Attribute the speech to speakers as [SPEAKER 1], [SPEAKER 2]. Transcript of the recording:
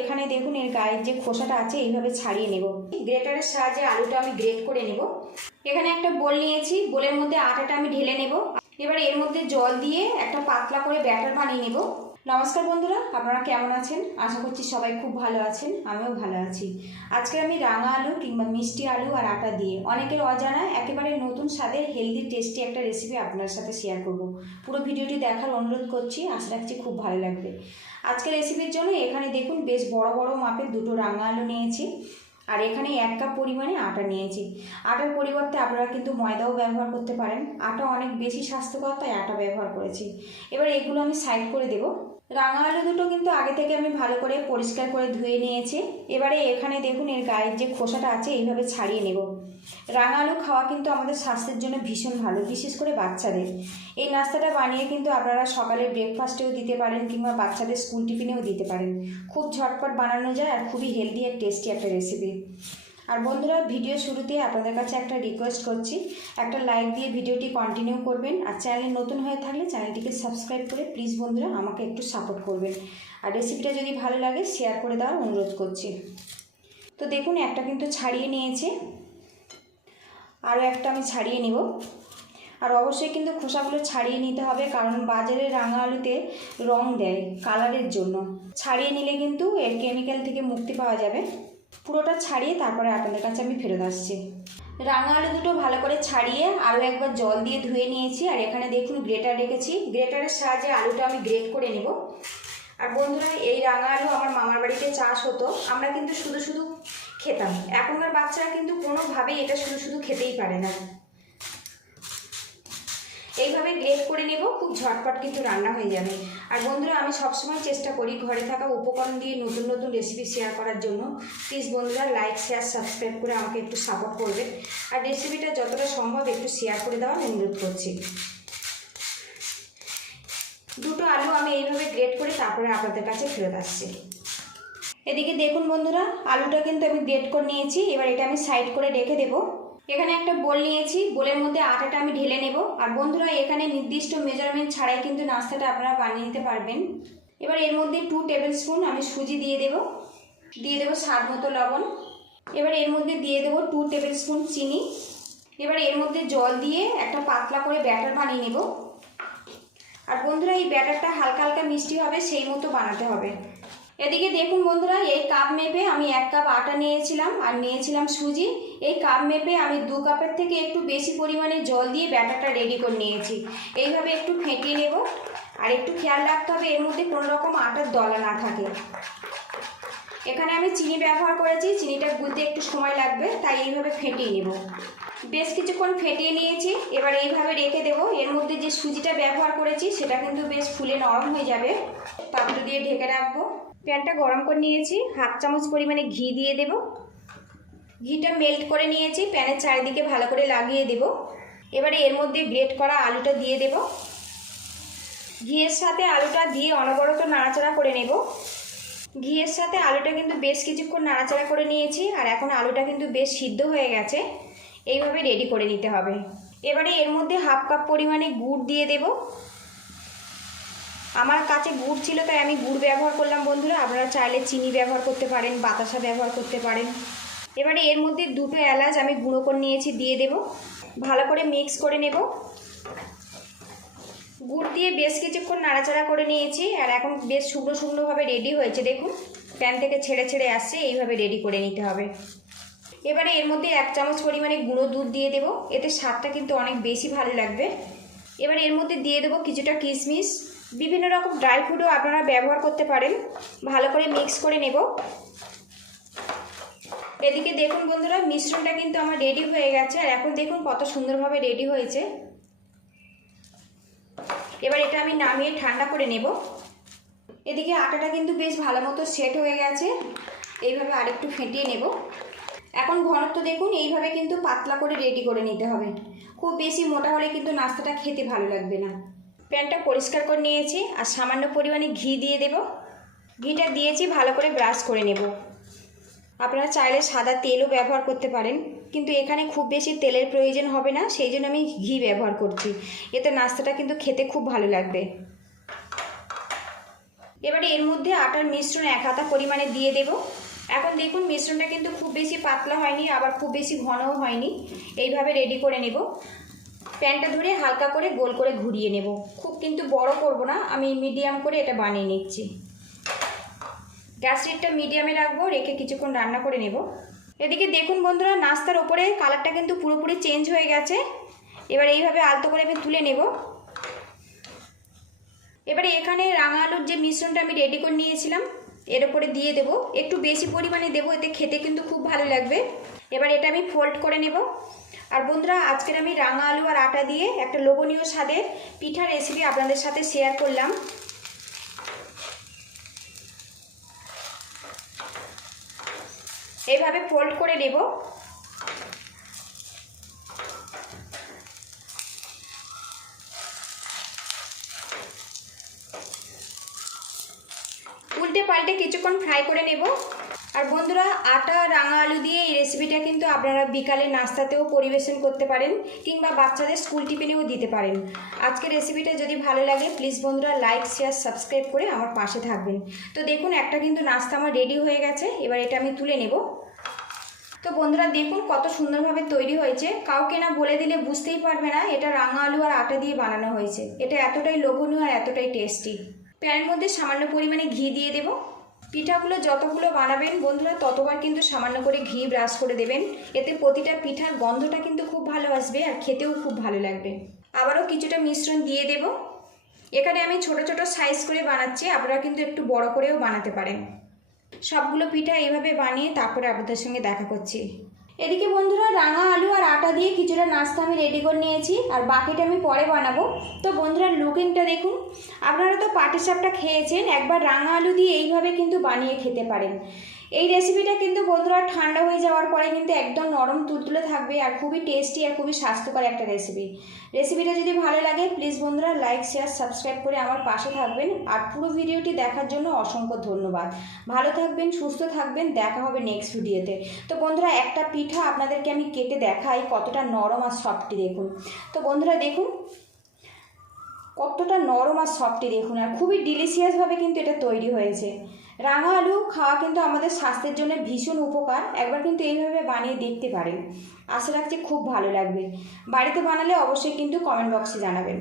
[SPEAKER 1] এখানে দেখুন এর গায়ের যে খোসাটা আছে, এইভাবে ছাড়িয়ে নেব। গ্রেটারের সাহায্যে আলুটা আমি গ্রেট করে নেব। এখানে একটা বোল নিয়েছি, বোলের মধ্যে আটাটা আমি ঢেলে নেব। এবার এর মধ্যে জল দিয়ে একটা পাতলা করে ব্যাটার বানিয়ে নেব। নমস্কার বন্ধুরা, আপনারা কেমন আছেন? আশা করছি সবাই খুব ভালো আছেন, আমিও ভালো আছি। আজকে আমি রাঙা আলু কিংবা মিষ্টি আলু আর আটা দিয়ে অনেকের অজানা একেবারে নতুন স্বাদের হেলদি টেস্টি একটা রেসিপি আপনার সাথে শেয়ার করব। পুরো ভিডিওটি দেখার অনুরোধ করছি, আশা রাখছি খুব ভালো লাগবে। আজকের রেসিপির জন্য এখানে দেখুন বেশ বড় বড় মাপের দুটো রাঙা আলু নিয়েছি। আর এখানে এক কাপ পরিমাণে আটা নিয়েছি। আটার পরিবর্তে আপনারা কিন্তু ময়দাও ব্যবহার করতে পারেন। আটা অনেক বেশি স্বাস্থ্যকর, তাই আটা ব্যবহার করেছি। এবার এগুলো আমি সাইড করে দেবো। রাঙা আলু দুটো কিন্তু আগে থেকে আমি ভালো করে পরিষ্কার করে ধুয়ে নিয়েছি। এবারে এখানে দেখুন এর গায়ের যে খোসাটা আছে, এইভাবে ছাড়িয়ে নেব। রাঙা আলু খাওয়া কিন্তু আমাদের স্বাস্থ্যের জন্য ভীষণ ভালো, বিশেষ করে বাচ্চাদের। এই নাস্তাটা বানিয়ে কিন্তু আপনারা সকালে ব্রেকফাস্টেও দিতে পারেন কিংবা বাচ্চাদের স্কুল টিফিনেও দিতে পারেন। খুব ঝটপট বানানো যায় আর খুবই হেলদি আর টেস্টি একটা রেসিপি আর বন্ধুরা ভিডিও শুরুতে আপনাদের কাছে একটা রিকোয়েস্ট করছি। একটা লাইক দিয়ে ভিডিওটি কন্টিনিউ করবেন। আর চ্যানেল নতুন হয়ে থাকলে চ্যানেলটিকে সাবস্ক্রাইব করে প্লিজ বন্ধুরা আমাকে একটু সাপোর্ট করবেন। আর রেসিপিটা যদি ভালো লাগে শেয়ার করে দেওয়ার অনুরোধ করছি। তো দেখুন, একটা কিন্তু ছাড়িয়ে নিয়েছে। আরও একটা আমি ছাড়িয়ে নিব। আর অবশ্যই কিন্তু খোসাগুলো ছাড়িয়ে নিতে হবে, কারণ বাজারে রাঙা আলুতে রং দেয় কালারের জন্য। ছাড়িয়ে নিলে কিন্তু এর কেমিক্যাল থেকে মুক্তি পাওয়া যাবে। পুরোটা ছাড়িয়ে তারপরে আপনাদের কাছে আমি ফেরত আসছি। রাঙা আলু দুটো ভালো করে ছাড়িয়ে আলু একবার জল দিয়ে ধুয়ে নিয়েছি। আর এখানে দেখুন গ্রেটার রেখেছি। গ্রেটারের সাহায্যে আলুটা আমি গ্রেট করে নেব। আর বন্ধুরা, এই রাঙা আলু আমার মামার বাড়িতে চাষ হতো। আমরা কিন্তু শুধু শুধু খেতাম। এখনকার বাচ্চারা কিন্তু কোনোভাবেই এটা শুধু শুধু খেতেই পারে না। এইভাবে গ্রেট করে নেব, খুব ঝটপট কিন্তু রান্না হয়ে যাবে। আর বন্ধুরা, আমি সবসময় চেষ্টা করি ঘরে থাকা উপকরণ দিয়ে নতুন নতুন রেসিপি শেয়ার করার জন্য। প্লিজ বন্ধুরা লাইক শেয়ার সাবস্ক্রাইব করে আমাকে একটু সাপোর্ট করবে। আর রেসিপিটা যতটা সম্ভব একটু শেয়ার করে দেওয়ার অনুরোধ করছি। দুটো আলু আমি এইভাবে গ্রেট করে তারপরে আপনাদের কাছে ফেরত আসছি। এদিকে দেখুন বন্ধুরা, আলুটা কিন্তু আমি গ্রেট করে নিয়েছি। এবার এটা আমি সাইড করে রেখে দেবো। এখানে একটা বোল নিয়েছি। বোলের মধ্যে আটাটা আমি ঢেলে নেব। আর বন্ধুরা, এখানে নির্দিষ্ট মেজারমেন্ট ছাড়াই কিন্তু নাস্তাটা আপনারা বানিয়ে নিতে পারবেন। এবার এর মধ্যে টু টেবিল স্পুন আমি সুজি দিয়ে দেব। দিয়ে দেবো স্বাদ মতো লবণ। এবার এর মধ্যে দিয়ে দেবো টু টেবিল স্পুন চিনি। এবার এর মধ্যে জল দিয়ে একটা পাতলা করে ব্যাটার বানিয়ে নেব। আর বন্ধুরা, এই ব্যাটারটা হালকা হালকা মিষ্টি হবে, সেই মতো বানাতে হবে। এদিকে দেখুন বন্ধুরা, এই কাপ মেপে আমি এক কাপ আটা নিয়েছিলাম আর নিয়েছিলাম সুজি। এই কাপ মেপে আমি দু কাপের থেকে একটু বেশি পরিমাণে জল দিয়ে ব্যাটারটা রেডি করে নিয়েছি। এইভাবে একটু ফেটিয়ে নেব। আর একটু খেয়াল রাখতে হবে, এর মধ্যে কোনো রকম আটার দলা না থাকে। এখানে আমি চিনি ব্যবহার করেছি, চিনিটা গুলতে একটু সময় লাগবে, তাই এইভাবে ফেটিয়ে নেব। বেশ কিছুক্ষণ ফেটিয়ে নিয়েছি, এবার এইভাবে রেখে দেবো। এর মধ্যে যে সুজিটা ব্যবহার করেছি, সেটা কিন্তু বেশ ফুলে নরম হয়ে যাবে। পাত্র দিয়ে ঢেকে রাখব। প্যানটা গরম করে নিয়েছি, হাফ চামচ পরিমাণে ঘি দিয়ে দেব। ঘিটা মেল্ট করে নিয়েছি, প্যানের চারিদিকে ভালো করে লাগিয়ে দেব। এবারে এর মধ্যে গ্রেট করা আলুটা দিয়ে দেব। ঘিয়ের সাথে আলুটা দিয়ে অনবরত নাড়াচাড়া করে নেব। ঘিয়ের সাথে আলুটা কিন্তু বেশ কিছুক্ষণ নাড়াচাড়া করে নিয়েছি, আর এখন আলুটা কিন্তু বেশ সিদ্ধ হয়ে গেছে। এইভাবে রেডি করে নিতে হবে। এবারে এর মধ্যে হাফ কাপ পরিমাণে গুড় দিয়ে দেব। আমার কাছে গুড় ছিল, তাই আমি গুড় ব্যবহার করলাম বন্ধুরা। আপনারা চাইলে চিনি ব্যবহার করতে পারেন, বাতাসা ব্যবহার করতে পারেন। এবারে এর মধ্যে দুটো এলাচ আমি গুঁড়ো করে নিয়েছি, দিয়ে দেব। ভালো করে মিক্স করে নেব। গুড় দিয়ে বেশ কিছুক্ষণ নাড়াচাড়া করে নিয়েছি, আর এখন বেশ শুকনো শুকনোভাবে রেডি হয়েছে। দেখুন প্যান থেকে ছেড়ে ছেড়ে আসছে, এইভাবে রেডি করে নিতে হবে। এবারে এর মধ্যে এক চামচ পরিমাণে গুঁড়ো দুধ দিয়ে দেব। এতে স্বাদটা কিন্তু অনেক বেশি ভালো লাগবে। এবার এর মধ্যে দিয়ে দেবো কিছুটা কিশমিশ। বিভিন্ন রকম ড্রাই ফ্রুটও আপনারা ব্যবহার করতে পারেন। ভালো করে মিক্স করে নেব। এদিকে দেখুন বন্ধুরা, মিশ্রণটা কিন্তু আমার রেডি হয়ে গেছে। আর এখন দেখুন কত সুন্দরভাবে রেডি হয়েছে। এবার এটা আমি নামিয়ে ঠান্ডা করে নেব। এদিকে আটাটা কিন্তু বেশ ভালো মতো সেট হয়ে গেছে। এইভাবে আরেকটু ফেটিয়ে নেব। এখন ঘনত্ব দেখুন, এইভাবে কিন্তু পাতলা করে রেডি করে নিতে হবে। খুব বেশি মোটা হলে কিন্তু নাস্তাটা খেতে ভালো লাগবে না। প্যানটা পরিষ্কার করে নিয়েছি আর সামান্য পরিমাণে ঘি দিয়ে দেব। ঘিটা দিয়েছি, ভালো করে ব্রাশ করে নেব। আপনারা চাইলে সাদা তেলও ব্যবহার করতে পারেন, কিন্তু এখানে খুব বেশি তেলের প্রয়োজন হবে না, সেই জন্য আমি ঘি ব্যবহার করছি। এতে নাস্তাটা কিন্তু খেতে খুব ভালো লাগবে। এবারে এর মধ্যে আটার মিশ্রণ এক হাতা পরিমাণে দিয়ে দেব। এখন দেখুন, মিশ্রণটা কিন্তু খুব বেশি পাতলা হয়নি, আবার খুব বেশি ঘনও হয়নি। এইভাবে রেডি করে নেব। প্যানটা ধরে হালকা করে গোল করে ঘুরিয়ে নেব। খুব কিন্তু বড় করব না, আমি মিডিয়াম করে এটা বানিয়ে নিচ্ছি। গ্যাস রেটটা মিডিয়ামে রাখব, রেখে কিছুক্ষণ রান্না করে নেব। এদিকে দেখুন বন্ধুরা, নাস্তার ওপরে কালারটা কিন্তু পুরোপুরি চেঞ্জ হয়ে গেছে। এবার এইভাবে আলতো করে আমি তুলে নেব। এবারে এখানে রাঙা আলুর যে মিশ্রণটা আমি রেডি করে নিয়েছিলাম, এর ওপরে দিয়ে দেব। একটু বেশি পরিমাণে দেবো, এতে খেতে কিন্তু খুব ভালো লাগবে। এবার এটা আমি ফোল্ড করে নেব। আর বন্ধুরা, আজকের আমি রাঙা আলু আর আটা দিয়ে একটা লোভনীয় স্বাদের পিঠা রেসিপি আপনাদের সাথে শেয়ার করলাম। এইভাবে ফোল্ড করে নেব। উল্টে পাল্টে কিছুক্ষণ ফ্রাই করে নেব। আর বন্ধুরা, আটা, রাঙা আলু দিয়ে এই রেসিপিটা কিন্তু আপনারা বিকালে নাস্তাতেও পরিবেশন করতে পারেন কিংবা বাচ্চাদের স্কুল টিফিনেও দিতে পারেন। আজকের রেসিপিটা যদি ভালো লাগে প্লিজ বন্ধুরা লাইক শেয়ার সাবস্ক্রাইব করে আমার পাশে থাকবেন। তো দেখুন, একটা কিন্তু নাস্তা আমার রেডি হয়ে গেছে, এবার এটা আমি তুলে নেব। তো বন্ধুরা, দেখুন কত সুন্দরভাবে তৈরি হয়েছে। কাউকে না বলে দিলে বুঝতেই পারবে না এটা রাঙা আলু আর আটা দিয়ে বানানো হয়েছে। এটা এতটাই লোভনীয় আর এতটাই টেস্টি প্যানের মধ্যে সামান্য পরিমাণে ঘি দিয়ে দেব। পিঠাগুলো যতগুলো বানাবেন বন্ধুরা, ততবার কিন্তু সামান্য করে ঘি ব্রাশ করে দেবেন। এতে প্রতিটা পিঠার গন্ধটা কিন্তু খুব ভালো আসবে আর খেতেও খুব ভালো লাগবে। আবারও কিছুটা মিশ্রণ দিয়ে দেব। এখানে আমি ছোট ছোট সাইজ করে বানাচ্ছি, আপনারা কিন্তু একটু বড় করেও বানাতে পারেন। সবগুলো পিঠা এইভাবে বানিয়ে তারপরে আপনাদের সঙ্গে দেখা করছি। এদিকে বন্ধুরা, রাঙা আলু আর আটা দিয়ে কিছুটা নাস্তা আমি রেডি করে নিয়েছি, আর বাকিটা আমি পরে বানাবো। তো বন্ধুরা লুকিংটা দেখুন। আপনারা তো পাটিসাপটা খেয়েছেন, একবার রাঙা আলু দিয়ে এইভাবে কিন্তু বানিয়ে খেতে পারেন। এই রেসিপিটা কিন্তু বন্ধুরা ঠান্ডা হয়ে যাওয়ার পরে কিন্তু একদম নরম তুলতুলে থাকবে আর খুবই টেস্টি আর খুবই স্বাস্থ্যকর একটা রেসিপি রেসিপিটা যদি ভালো লাগে প্লিজ বন্ধুরা লাইক শেয়ার সাবস্ক্রাইব করে আমার পাশে থাকবেন। আর পুরো ভিডিওটি দেখার জন্য অসংখ্য ধন্যবাদ। ভালো থাকবেন, সুস্থ থাকবেন, দেখা হবে নেক্সট ভিডিওতে তো বন্ধুরা, একটা পিঠা আপনাদেরকে আমি কেটে দেখাই কতটা নরম আর সফটি দেখুন। তো বন্ধুরা দেখুন, কতটা নরম আর সফটি দেখুন। আর খুবই ডিলিশিয়াসভাবে কিন্তু এটা তৈরি হয়েছে। রাঙা আলু খাওয়া কিন্তু আমাদের স্বাস্থ্যের জন্য ভীষণ উপকার। একবার কিন্তু এইভাবে বানিয়ে দেখতে পারেন। আশা রাখছি খুব ভালো লাগবে। বাড়িতে বানালে অবশ্যই কিন্তু কমেন্ট বক্সে জানাবেন।